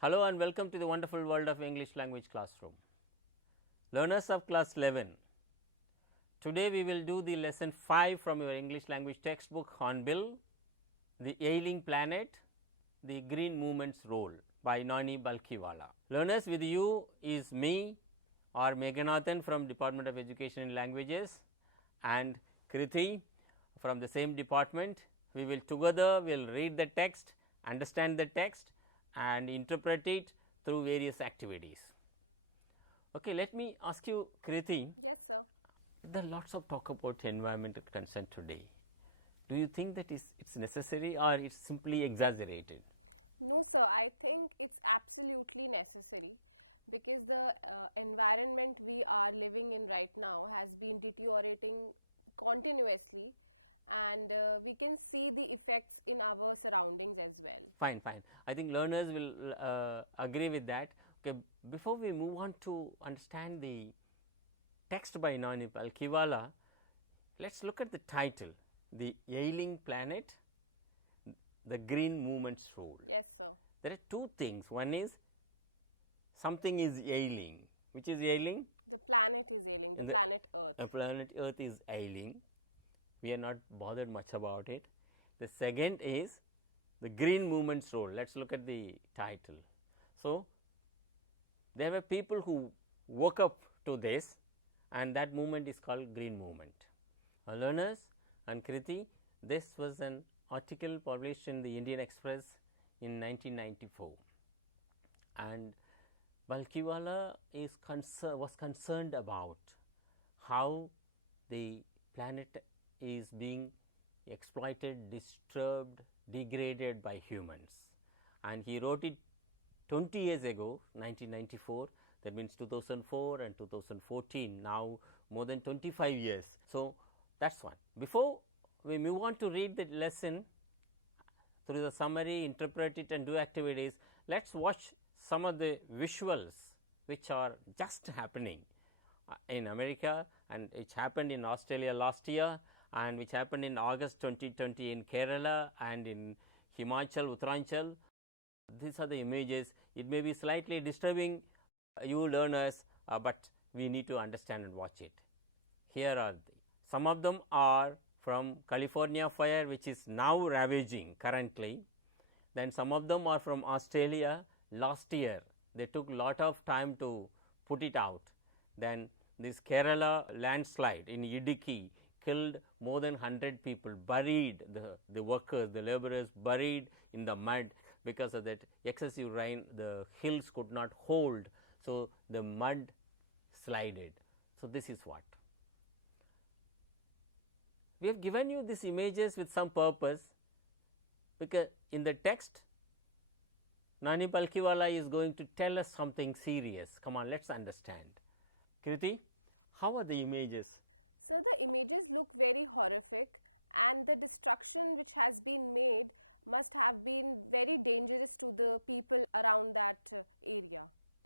Hello and welcome to the wonderful world of English language classroom. Learners of class 11, today we will do the lesson 5 from your English language textbook Hornbill, the Ailing planet, the green movement's role by Nani Balkiwala. Learners, with you is me or Meghanathan from Department of Education and Languages and Kriti from the same department. We will together read the text, understand the text and interpret it through various activities. Okay, let me ask you, Kriti. Yes, sir. There are lots of talk about environmental concern today. Do you think that it's necessary or it's simply exaggerated? No, sir. I think it's absolutely necessary because the environment we are living in right now has been deteriorating continuously, and we can see the effects in our surroundings as well. Fine, fine. I think learners will agree with that. Okay, before we move on to understand the text by Nani Balkiwala, let's look at the title, The Ailing Planet, the Green Movement's Role. Yes, sir. There are two things. One is something is ailing. Which is ailing? The planet is ailing, the planet Earth. The planet Earth is ailing. We are not bothered much about it. The second is the green movement's role. Let us look at the title. So, there were people who woke up to this, and that movement is called green movement. Learners and Kriti, this was an article published in the Indian Express in 1994, and Balkiwala was concerned about how the planet is being exploited, disturbed, degraded by humans, and he wrote it 20 years ago, 1994, that means 2004 and 2014, now more than 25 years. So, that is one. Before we move on to read the lesson through the summary, interpret it and do activities, let us watch some of the visuals which are just happening in America, and which happened in Australia last year, and which happened in August 2020 in Kerala and in Himachal, Uttaranchal. These are the images. It may be slightly disturbing you learners, but we need to understand and watch it. Here are some of them are from California fire, which is now ravaging currently. Then some of them are from Australia last year. They took lot of time to put it out. Then this Kerala landslide in Idukki killed more than 100 people, buried the workers, the laborers buried in the mud because of that excessive rain. The hills could not hold, so the mud slided. So, this is what we have given you these images with some purpose, because in the text Nani Balkiwala is going to tell us something serious. Come on, let us understand. Kriti, how are the images? So, the images look very horrific, and the destruction which has been made must have been very dangerous to the people around that area.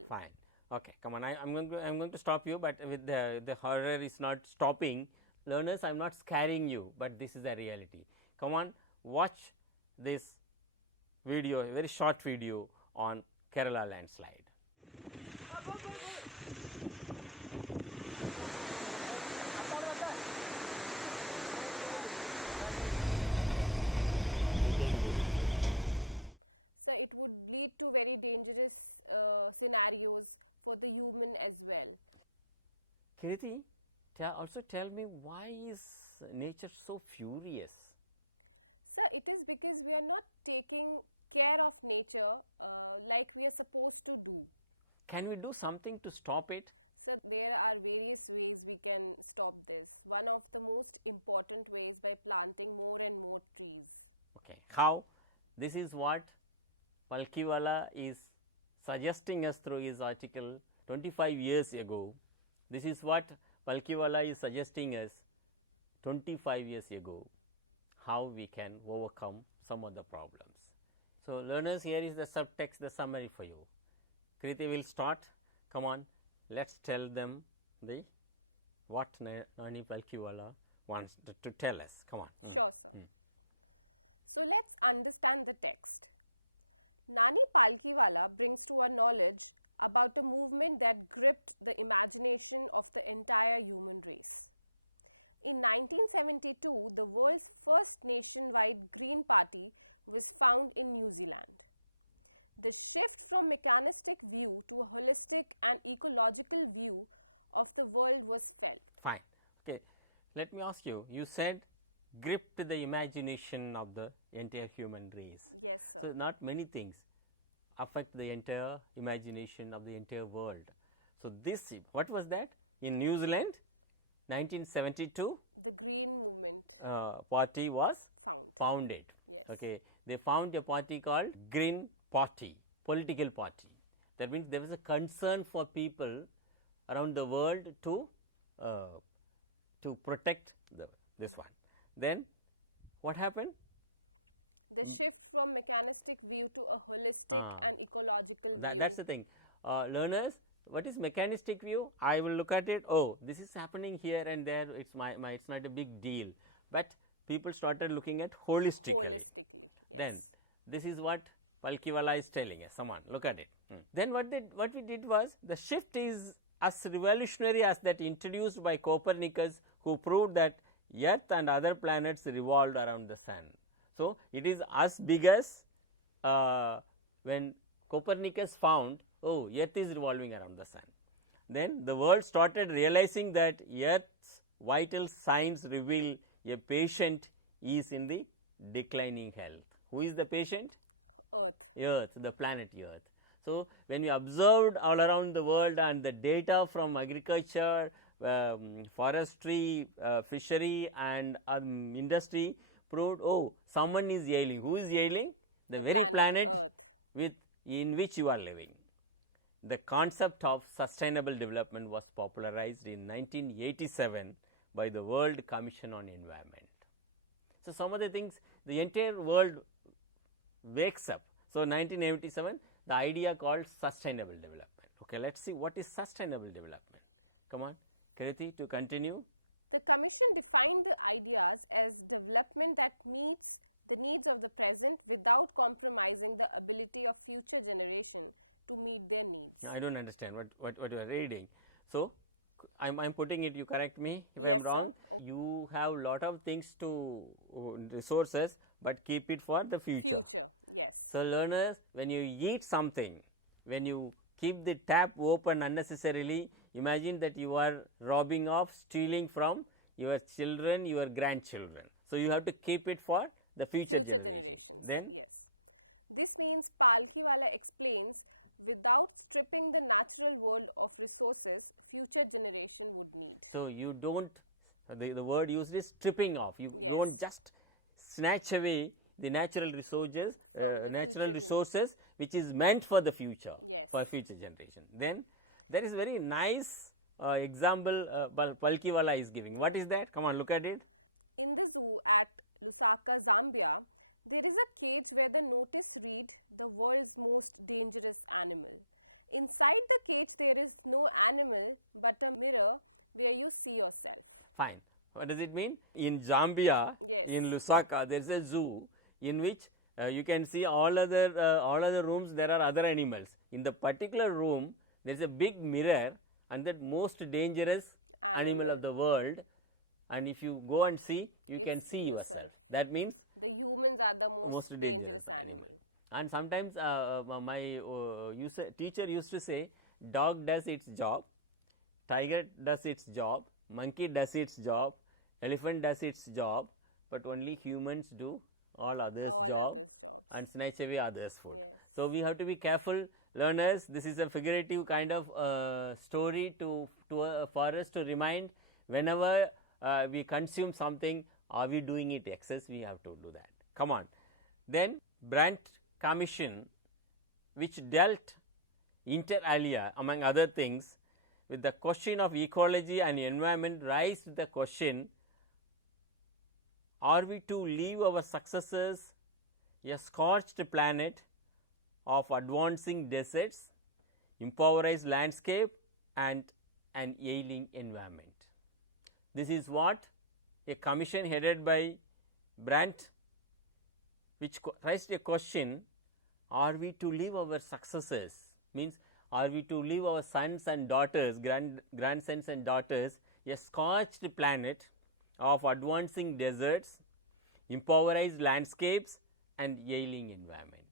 Fine. Okay, come on. I'm going to stop you, but with the horror is not stopping. Learners, I'm not scaring you, but this is the reality. Come on, watch this video, a very short video on Kerala landslide. So, it would lead to very dangerous scenarios for the human as well. Kriti, also tell me, why is nature so furious? So, it is because we are not taking care of nature like we are supposed to do. Can we do something to stop it? So, there are various ways we can stop this. One of the most important ways by planting more and more trees. Okay, how? This is what Balkiwala is suggesting us through his article 25 years ago. This is what Balkiwala is suggesting us 25 years ago, how we can overcome some of the problems. So, learners, here is the subtext, the summary for you. Kriti will start. Come on, let us tell them what Nani Balkiwala wants to tell us. Come on. Sure, sir. So, let's understand the text. Nani Palkiwala brings to our knowledge about a movement that gripped the imagination of the entire human race. In 1972, the world's first nationwide Green Party was found in New Zealand. The shift from mechanistic view to a holistic and ecological view of the world was felt. Fine. Okay. Let me ask you, you said gripped the imagination of the entire human race. Yes, so, not many things affect the entire imagination of the entire world. So, this, what was that? In New Zealand, 1972, the Green Movement party was founded. Yes. Okay. They found a party called Green Party, political party. That means there was a concern for people around the world to protect this one. Then what happened? The shift from mechanistic view to a holistic and ecological view. That's the thing. Learners, what is mechanistic view? I will look at it. Oh, this is happening here and there. It's it's not a big deal. But people started looking at holistically. Then this is what Palkiwala is telling us. Someone look at it. Then what we did was, the shift is as revolutionary as that introduced by Copernicus, who proved that Earth and other planets revolved around the sun. So, it is as big as when Copernicus found, oh, Earth is revolving around the sun. Then the world started realizing that Earth's vital signs reveal a patient is in the declining health. Who is the patient? Earth, the planet Earth. So, when we observed all around the world and the data from agriculture, forestry, fishery and industry proved, oh, someone is ailing. Who is ailing? The very planet in which you are living. The concept of sustainable development was popularized in 1987 by the World Commission on Environment. So, some of the things, the entire world wakes up. So, 1987, the idea called sustainable development. Okay, let us see what is sustainable development. Come on, Kriti, to continue. The Commission defined the ideas as development that meets the needs of the present without compromising the ability of future generations to meet their needs. I don't understand what you are reading. So, I'm putting it, you correct me if I am wrong. You have lot of things to resources, but keep it for the future. Yes. So, learners, when you eat something, when you keep the tap open unnecessarily, imagine that you are robbing off, stealing from your children, your grandchildren. So, you have to keep it for the future generation. Then? Yes. This means Palkiwala explains, without stripping the natural world of resources, future generation would need. So, you don't, the word used is stripping off. You don't just snatch away the natural resources which is meant for the future, for future generation. Then there is very nice example Palkiwala is giving. What is that? Come on, look at it. In the zoo at Lusaka, Zambia, there is a cage where the notice reads the world's most dangerous animal. Inside the cage there is no animal but a mirror where you see yourself. Fine. What does it mean? In Zambia, in Lusaka, there is a zoo in which you can see all other rooms there are other animals. In the particular room, there is a big mirror and that most dangerous animal of the world, and if you go and see, you can see yourself. That means the humans are the most dangerous animal. And sometimes my teacher used to say, dog does its job, tiger does its job, monkey does its job, elephant does its job, but only humans do all others' job and snatch away others' food. So, we have to be careful, learners. This is a figurative kind of story for us to remind, whenever we consume something, are we doing it excess? We have to do that. Come on. Then Brandt Commission, which dealt inter alia among other things with the question of ecology and environment, raised the question, are we to leave our successors a scorched planet of advancing deserts, impoverished landscape and an ailing environment? This is what a commission headed by Brandt, which raised a question, are we to live our successes, means are we to live our sons and daughters, grandsons and daughters, a scorched planet of advancing deserts, impoverished landscapes and ailing environment.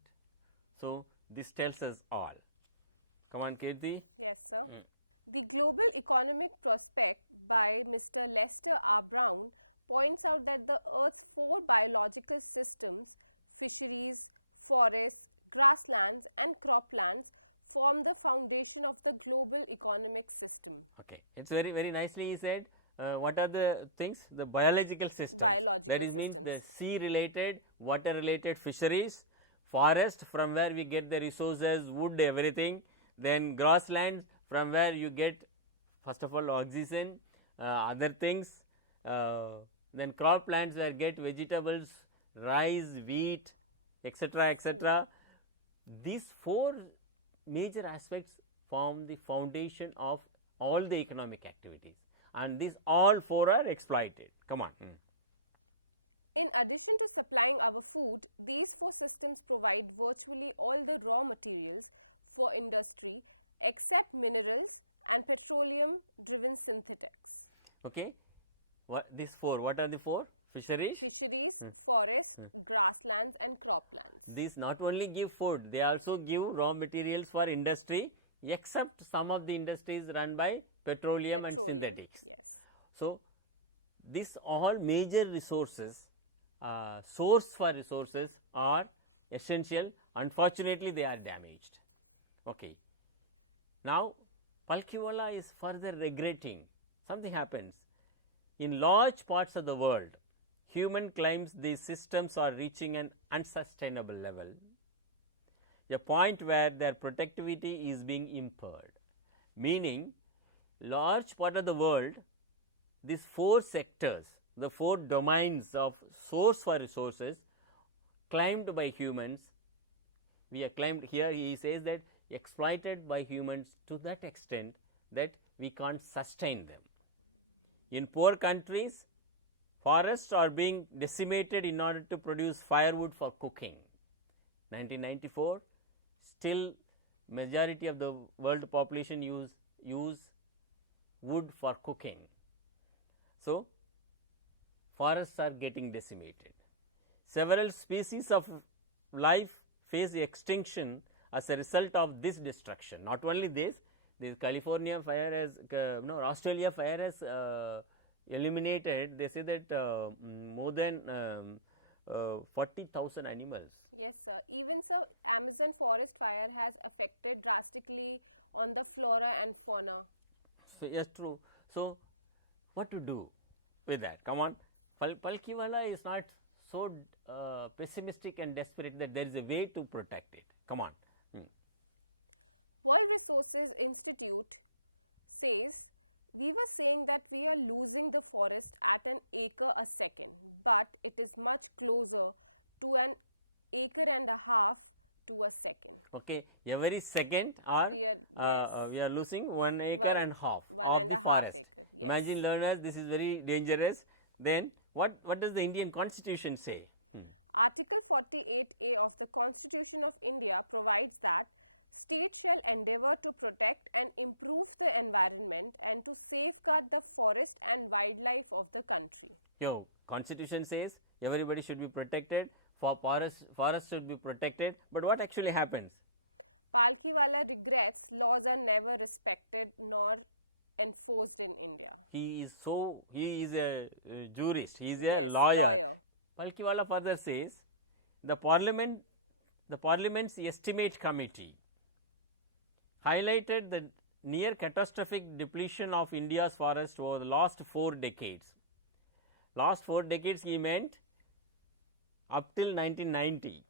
So, this tells us all. Come on, Kirti. Yes, sir. The Global Economic Prospect by Mr. Lester R. Brown points out that the Earth's four biological systems, fisheries, forests, grasslands and croplands, form the foundation of the global economic system. Okay, it's very, very nicely said. What are the things? The biological systems. That is means the sea related, water related fisheries, forest from where we get the resources, wood, everything. Then grasslands from where you get first of all oxygen, other things. Then croplands where get vegetables, rice, wheat, etc., etc. These four major aspects form the foundation of all the economic activities, and these all four are exploited. Come on. In addition to supplying our food, these four systems provide virtually all the raw materials for industry except minerals and petroleum driven synthetics. Okay, what these four? What are the four? Fisheries, forests, grasslands and croplands. These not only give food, they also give raw materials for industry, except some of the industries run by petroleum and synthetics. Yes. So, these all major resources, source for resources are essential. Unfortunately, they are damaged. Okay. Now, Palkhiwala is further regretting something happens. In large parts of the world, human claims these systems are reaching an unsustainable level, a point where their productivity is being impaired. Meaning, large part of the world, these four sectors, the four domains of source for resources claimed by humans, we are claimed here, he says that exploited by humans to that extent that we can't sustain them. In poor countries, forests are being decimated in order to produce firewood for cooking. 1994, still majority of the world population use wood for cooking. So, forests are getting decimated. Several species of life face extinction as a result of this destruction. Not only this, the California fire has, Australia fire has eliminated, they say that more than 40,000 animals. Yes, sir. Even the Amazon forest fire has affected drastically on the flora and fauna. So, yes, true. So, what to do with that? Come on. Palkhiwala is not so pessimistic and desperate that there is a way to protect it. Come on. World Resources Institute says, we were saying that we are losing the forest at an acre a second, but it is much closer to an acre and a half to a second. Okay, every second or we are losing 1 acre and half of the forest. Yes. Imagine, learners, this is very dangerous. Then what does the Indian Constitution say? Article 48A of the Constitution of India provides that states shall endeavour to protect and improve the environment and to safeguard the forest and wildlife of the country. Your Constitution says everybody should be protected, for forests should be protected, but what actually happens? Palkhiwala regrets laws are never respected nor enforced in India. He is a jurist, he is a lawyer. Palkhiwala further says, the parliament's estimate committee highlighted the near catastrophic depletion of India's forest over the last 4 decades. Last 4 decades he meant up till 1990.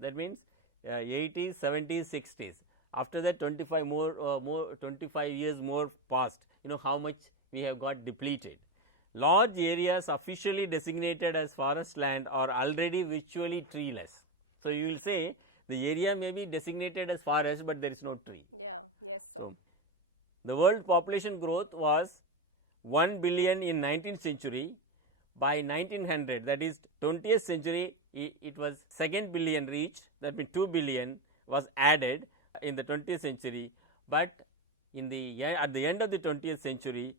That means 80s, 70s, 60s. After that 25 years more passed. You know how much we have got depleted. Large areas officially designated as forest land are already virtually treeless. So, you will say the area may be designated as forest, but there is no tree. So, the world population growth was 1 billion in 19th century. By 1900, that is 20th century, it was second billion reached, that means 2 billion was added in the 20th century, but in the at the end of the 20th century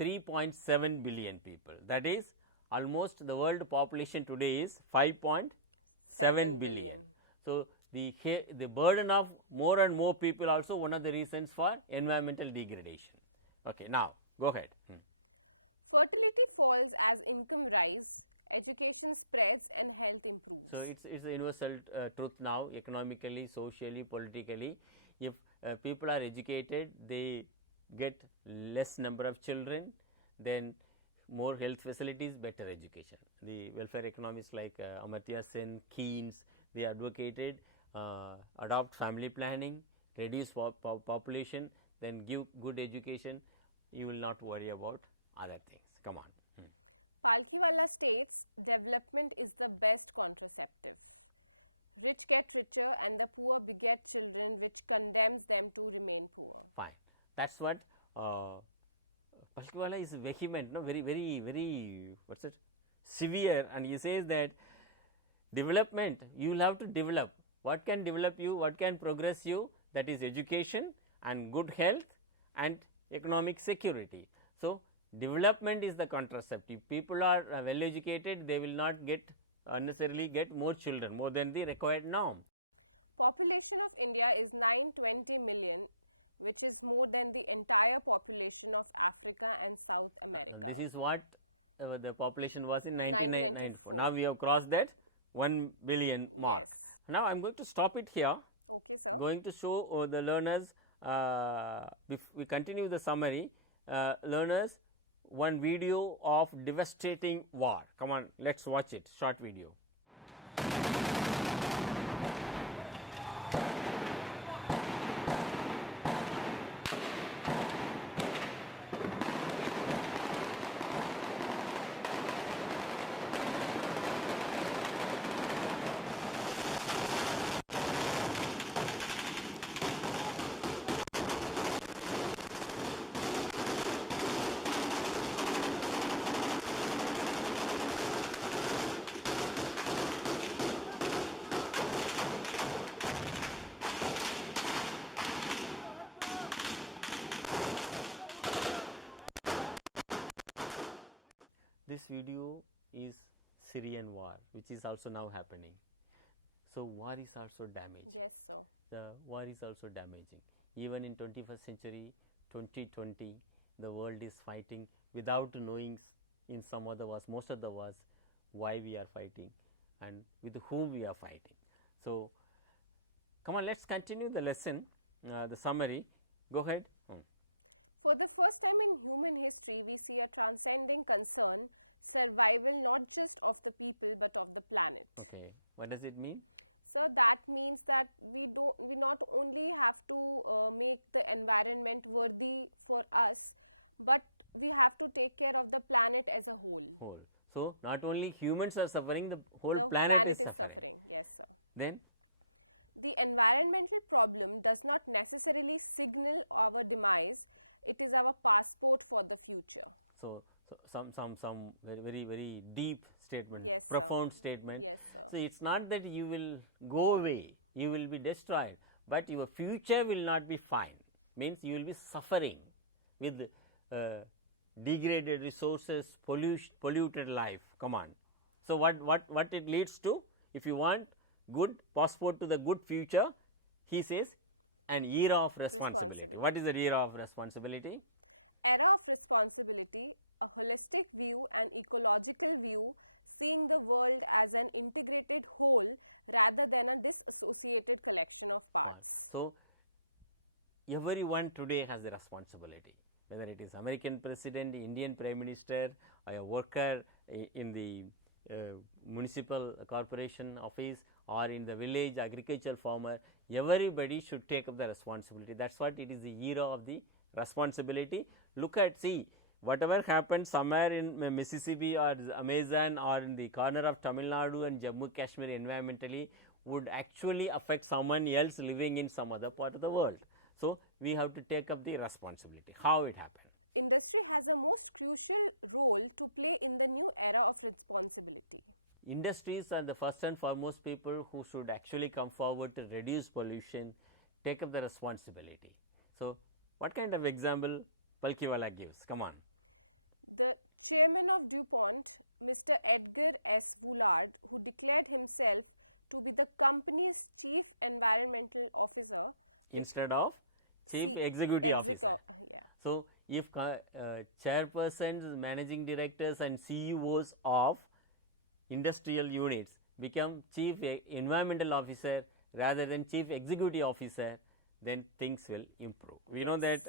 3.7 billion people, that is almost the world population today is 5.7 billion. So, the burden of more and more people also one of the reasons for environmental degradation. Okay, now go ahead. Fertility falls as income rise, education spreads, and health improves. So, it is a universal truth now, economically, socially, politically. If people are educated, they get less number of children, then more health facilities, better education. The welfare economists like Amartya Sen, Keynes, they advocated adopt family planning, reduce population, then give good education, you will not worry about other things. Come on. Palkiwala states development is the best contraceptive. Rich get richer and the poor beget children, which condemns them to remain poor. Fine. That is what Palkiwala is vehement, no, very what's it, severe, and he says that development, you will have to develop. What can develop you, what can progress you, that is education and good health and economic security. So, development is the contraceptive. People are well educated, they will not get unnecessarily get more children, more than the required norm. Population of India is 920 million, which is more than the entire population of Africa and South America. This is what the population was in 1994. Now, we have crossed that 1 billion mark. Now, I am going to stop it here. Okay, sir. Going to show the learners, we continue the summary, learners, one video of devastating war. Come on, let us watch it, short video. This video is Syrian war, which is also now happening. So, war is also damaging. Yes, sir. The war is also damaging. Even in 21st century, 2020, the world is fighting without knowing in some of the wars, most of the wars, why we are fighting and with whom we are fighting. So, come on, let us continue the lesson, the summary. Go ahead. For the first time in human history, we see a transcending concern, survival not just of the people but of the planet. Okay, what does it mean? So that means that we not only have to make the environment worthy for us, but we have to take care of the planet as a whole. So, not only humans are suffering, the whole planet is suffering. Yes, sir. Then the environmental problem does not necessarily signal our demise. It is our passport for the future. So some very deep statement, Yes, profound statement. Yes, so, it is not that you will go away, you will be destroyed, but your future will not be fine, means you will be suffering with degraded resources, polluted life. Come on. So, what it leads to? If you want good passport to the good future, he says an era of responsibility. What is the era of responsibility? Era of responsibility, a holistic view, an ecological view, seeing the world as an integrated whole rather than a disassociated collection of parts. So, everyone today has a responsibility, whether it is American president, Indian prime minister, or a worker in the municipal corporation office, or in the village agricultural farmer, everybody should take up the responsibility. That is what it is, the era of the responsibility. Look at, see, whatever happens somewhere in Mississippi or Amazon or in the corner of Tamil Nadu and Jammu Kashmir environmentally would actually affect someone else living in some other part of the world. So, we have to take up the responsibility. How it happened? Industry has a most crucial role to play in the new era of responsibility. industries are the first and foremost people who should actually come forward to reduce pollution, take up the responsibility. So, what kind of example Palkiwala gives? Come on. The chairman of DuPont, Mr. Edgar S. Bullard, who declared himself to be the company's chief environmental officer Instead of chief executive officer. So, if chairpersons, managing directors and CEOs of industrial units become chief environmental officer rather than chief executive officer, then things will improve. We know that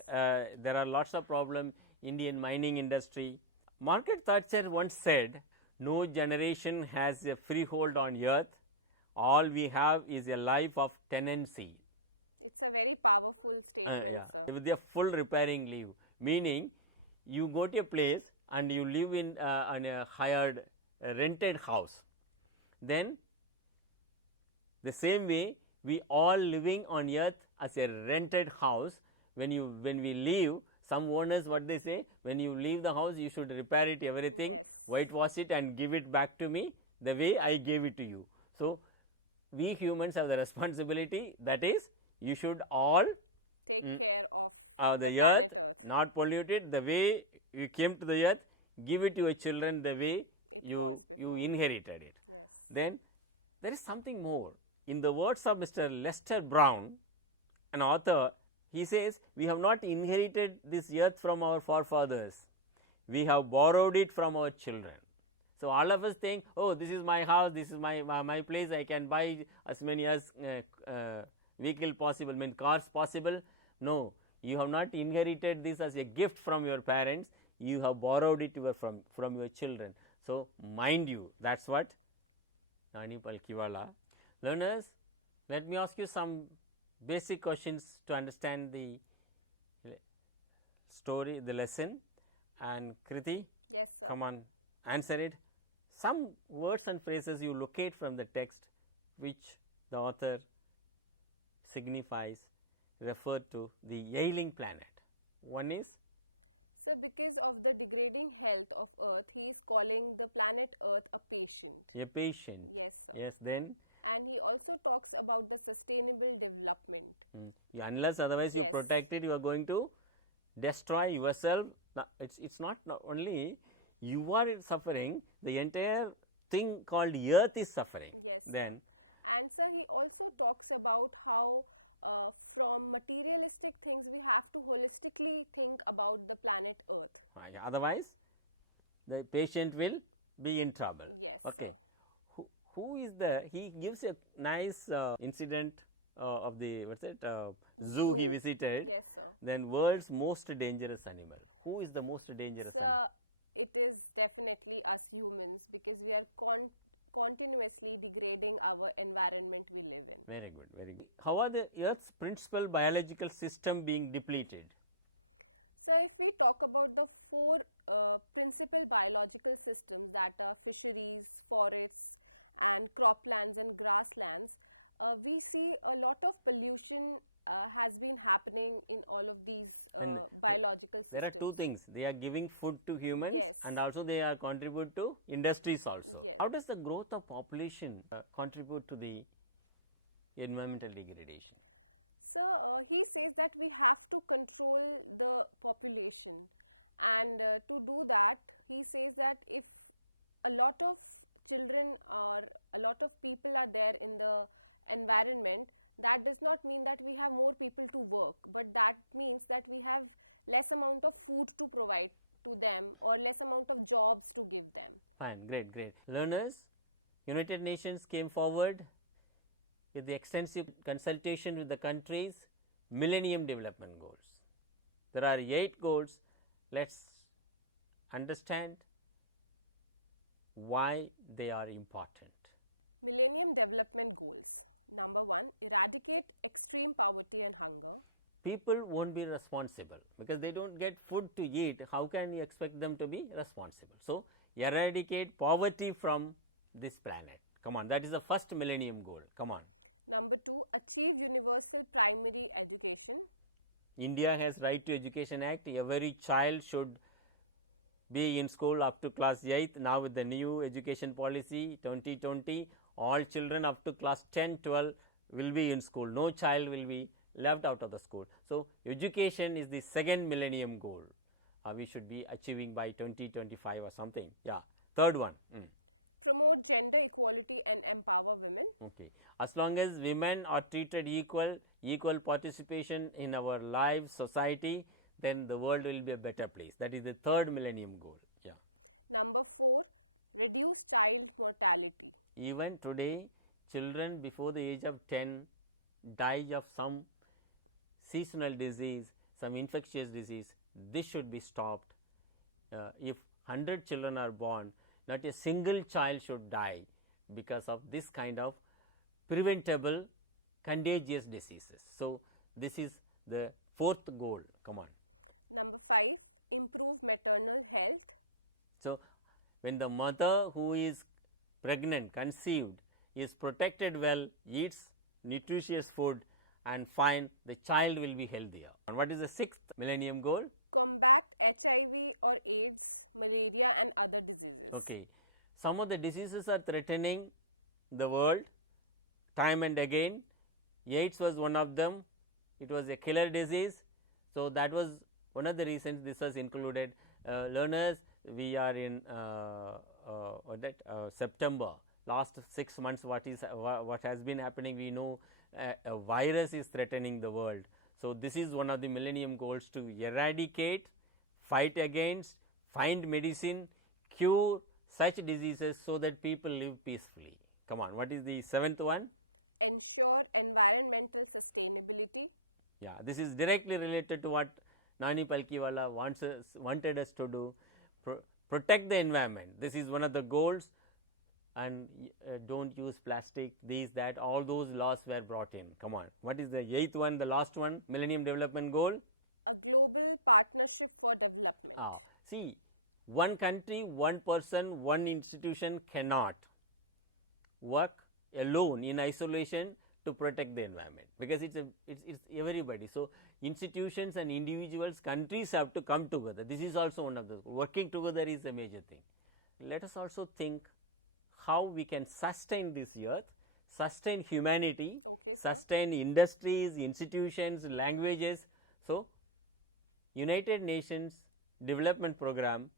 there are lots of problems Indian mining industry. Margaret Thatcher once said, no generation has a freehold on earth, all we have is a life of tenancy. It's a very powerful statement. Yeah, with a full repairing leave, meaning you go to a place and you live in a hired rented house. Then the same way we all living on earth as a rented house. When we leave, some owners what they say, when you leave the house you should repair it, everything, whitewash it and give it back to me the way I gave it to you. So, we humans have the responsibility, that is you should all take care of the earth, not pollute it, the way you came to the earth, give it to your children the way you inherited it. Then there is something more. In the words of Mr. Lester Brown, an author, he says, we have not inherited this earth from our forefathers, we have borrowed it from our children. So, all of us think, oh, this is my house, this is my place, I can buy as many as vehicle possible, cars possible. No, you have not inherited this as a gift from your parents, you have borrowed it from your children. So, mind you, that is what Nani Palkiwala. Learners, let me ask you some basic questions to understand the story, the lesson, and Kriti, yes, sir. Come on, answer it. Some words and phrases you locate from the text which the author signifies, referred to the ailing planet. One is? So, because of the degrading health of Earth, he is calling the planet Earth a patient. A patient. Yes, sir. Yes, then? And he also talks about the sustainable development. Unless otherwise you Yes. protect it, you are going to destroy yourself. Now, it's not only you are suffering, the entire thing called earth is suffering. Yes. Then, And so he also talks about how from materialistic things we have to holistically think about the planet Earth. otherwise the patient will be in trouble. Yes. Okay. Who is he gives a nice incident of the zoo he visited. Yes, sir. Then world's most dangerous animal. Who is the most dangerous animal? It is definitely us humans, because we are continuously degrading our environment we live in. Very good, very good. How are the Earth's principal biological system being depleted? So, if we talk about the four principal biological systems, that are fisheries, forests, and croplands and grasslands, we see a lot of pollution has been happening in all of these biological systems. There are two things. They are giving food to humans, yes, and also they are contribute to industries also. Yes. How does the growth of population contribute to the environmental degradation? So, he says that we have to control the population, and to do that, he says that if a lot of children or a lot of people are there in the environment, that does not mean that we have more people to work, but that means that we have less amount of food to provide to them or less amount of jobs to give them. Fine, great, great. Learners, United Nations came forward with the extensive consultation with the countries' Millennium Development Goals. There are 8 goals. Let's understand why they are important. Millennium Development Goals. Number 1, eradicate extreme poverty and hunger. People won't be responsible because they don't get food to eat. How can you expect them to be responsible? So, eradicate poverty from this planet. Come on, that is the first millennium goal. Come on. Number 2, achieve universal primary education. India has Right to Education Act. Every child should be in school up to class 8th. Now with the new education policy 2020, all children up to class 10, 12 will be in school. No child will be left out of the school. So, education is the second millennium goal we should be achieving by 2025 or something. Yeah. Third one. Promote gender equality and empower women. Okay. As long as women are treated equal participation in our lives, society, then the world will be a better place. That is the third millennium goal. Yeah. Number 4, reduce child mortality. Even today, children before the age of 10 die of some seasonal disease, some infectious disease. This should be stopped. If 100 children are born, not a single child should die because of this kind of preventable contagious diseases. So, this is the fourth goal. Come on. Number 5, improve maternal health. So, when the mother who is pregnant, conceived, is protected well, eats nutritious food and fine, the child will be healthier. And what is the sixth millennium goal? Combat HIV or AIDS, malaria and other diseases. Okay. Some of the diseases are threatening the world time and again. AIDS was one of them. It was a killer disease. So, that was one of the reasons this was included. Learners, we are in September. Last 6 months, what has been happening, we know a virus is threatening the world. So, this is one of the millennium goals, to eradicate, fight against, find medicine, cure such diseases so that people live peacefully. Come on, what is the seventh one? Ensure environmental sustainability. Yeah, this is directly related to what Nani Palkiwala wanted us to do, protect the environment. This is one of the goals, and don't use plastic, these, that, all those laws were brought in. Come on, what is the eighth one, the last one, millennium development goal? A global partnership for development. See, one country, one person, one institution cannot work alone in isolation to protect the environment, because it's everybody. So, institutions and individuals, countries have to come together. This is also one of the, working together is a major thing. Let us also think how we can sustain this earth, sustain humanity, sustain industries, institutions, languages. So, United Nations Development Program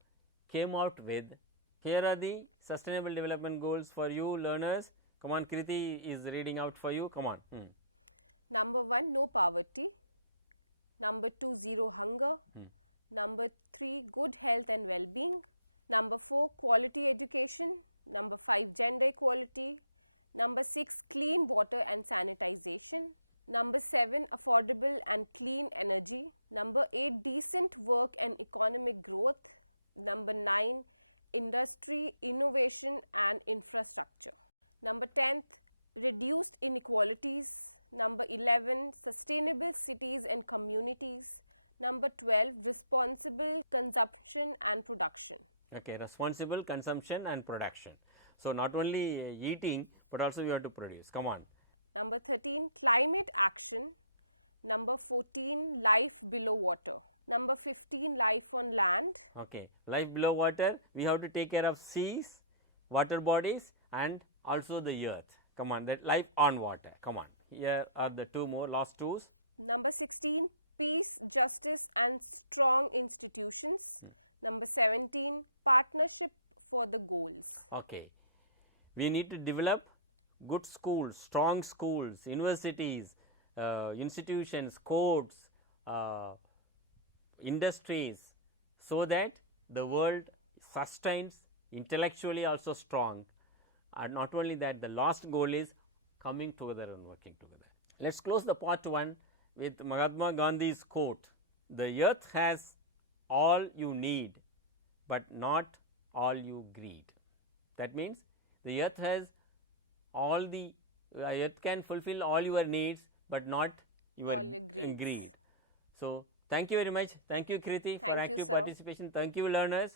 came out with, here are the sustainable development goals for you learners. Come on, Kriti is reading out for you. Come on. Number 1, no poverty. Number 2, zero hunger. Number 3, good health and well-being. Number 4, quality education. Number 5, gender equality. Number 6, clean water and sanitization. Number 7, affordable and clean energy. Number 8, decent work and economic growth. Number 9, industry, innovation and infrastructure. Number 10, reduce inequalities. Number 11, sustainable cities and communities. Number 12, responsible consumption and production. Okay, responsible consumption and production. So, not only eating, but also we have to produce. Come on. Number 13, climate action. Number 14, life below water. Number 15, life on land. Okay, life below water, we have to take care of seas, water bodies and also the earth. Come on, that life on water. Come on, here are the two more, last twos. Number 16, peace, justice and strong institutions. Number 17, partnership for the goals. Okay, we need to develop good schools, strong schools, universities, institutions, courts, industries, so that the world sustains intellectually also strong. And not only that, the last goal is coming together and working together. Let us close the part 1 with Mahatma Gandhi's quote, "The earth has all you need, but not all you greed." That means, the earth has all the, earth can fulfill all your needs, but not your greed. So, thank you very much. Thank you, Kriti, for active participation. Thank you, learners.